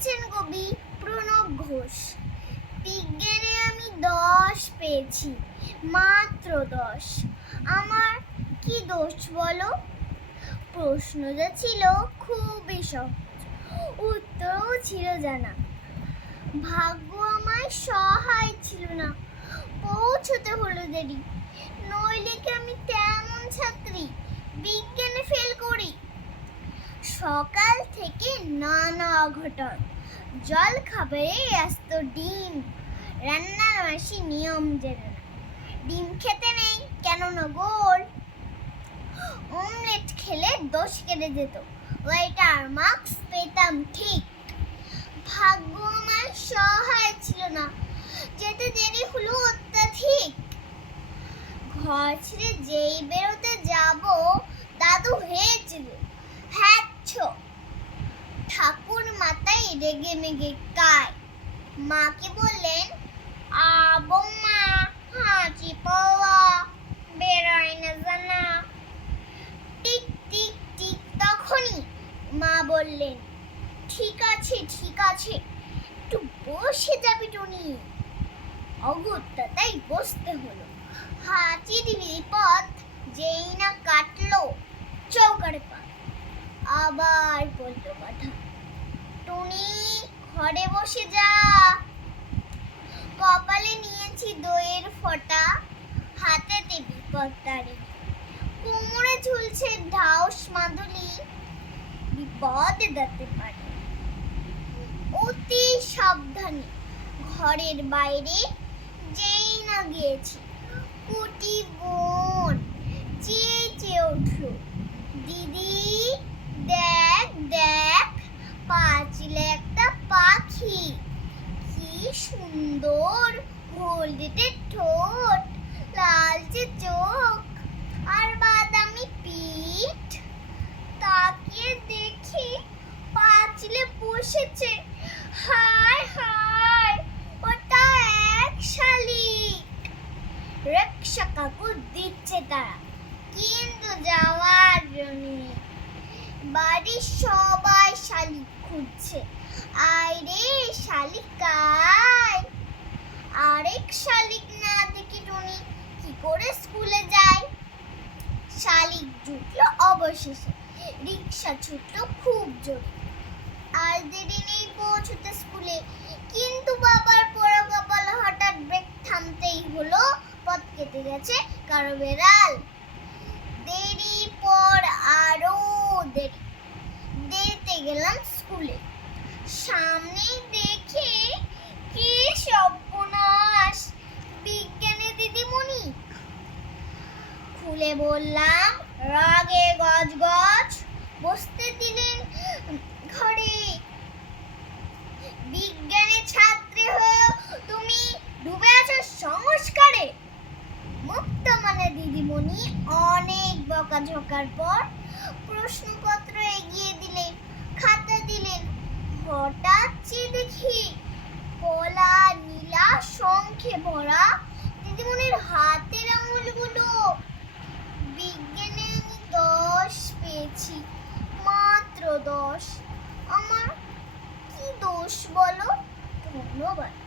লিখেছেন কবি প্রণব ঘোষ। বিজ্ঞানে আমি দশ পেয়েছি, মাত্র দশ। আমার কি দোষ বলো? প্রশ্নটা ছিল খুবই সহজ, উত্তরও ছিল জানা। ভাগ্য আমায় সহায় ছিল না, পৌঁছতে হলো দেরি। নইলে কি আমি তেমন ছাত্রী? বিজ্ঞানে সকাল থেকে নানা অঘটন। জল খাবারে আসতো ডিম। রান্নার মাসি নিয়ম জেনে না। ডিম খেতে নেই, কেন না গোল অমলেট খেলে দোষ কেটে যেত। ওয়েটার মার্কস পেতাম ঠিক। ভাগ্য আমার সহায় ছিল না। যেতে দেরি হলো অত্যাধিক। ঘর ছেড়ে যেই বেরোতে যাব মেগে কায় মাকে বললেন আবম্মা হাঁচি পাওয়া বেরোয় না জানা। টিক টিক টিক তখনই মা বললেন, ঠিক আছে ঠিক আছে, একটু বসে যাবি টুনি। অগত্যা তাই বসতে হলো। হাঁচি বিপদ যেই না কাটলো চৌকারে পা আবার ঘরে বসে যা। কপালে নিয়েছি দইয়ের ফোঁটা হাতেতে বিপদ তারে কোমরে ঝুলছে ঢাউস মাদুলি, বিপদ যেতে পারে। অতি সাবধানে ঘরের বাইরে যেই না গিয়েছি, কুটি বোন চেয়ে চেয়ে উঠল দিদি দেখ দেখ পাঁচিলে একটা পাখি কি সুন্দর হলদেটে ঠোঁট, লালচে চোখ আর বাদামি পিঠ। তাকিয়ে দেখি পাঁচিলে বসেছে। হায় হায়, ওটা এক শালিক। রিক্সা কাকু দিচ্ছে তারা। কিন্তু যাওয়ার জন্য বাড়ির সবাই শালিক খুঁজছে। আয় রে আরেক শালিক না দেখি টুনি কি করে স্কুলে যায়? শালিক জুটলো অবশেষে। রিক্সা ছুটলো খুব জোরে। আর দেরি নেই পৌঁছতে স্কুলে। কিন্তু বাবার পোড়া কপাল হঠাৎ ব্রেক থামতেই হলো, পথ কেটে গেছে কারও বেড়াল। দেরি পর আরও দেরি। দেরিতে গেলাম স্কুলে। সামনে দেখে কি সর্বনাশ বিজ্ঞানী দিদিমণি খুলে বললাম, রাগে গজ গজ বসতে দিলেন ঘরে। বিজ্ঞানের ছাত্রী হয়ে তুমি ডুবে আছো সংস্কারে। মুক্ত মানে দিদিমণি অনেক বকাঝকার পর প্রশ্নপত্র এগিয়ে দিলে, খাতা দিলেন। হঠাৎ চেয়ে দেখি কলা, নীলা, শঙ্খে ভরা দিদিমণির বিজ্ঞানে দশ পেয়েছি। মাত্র দশ আমার কি দোষ বলো? ধন্যবাদ।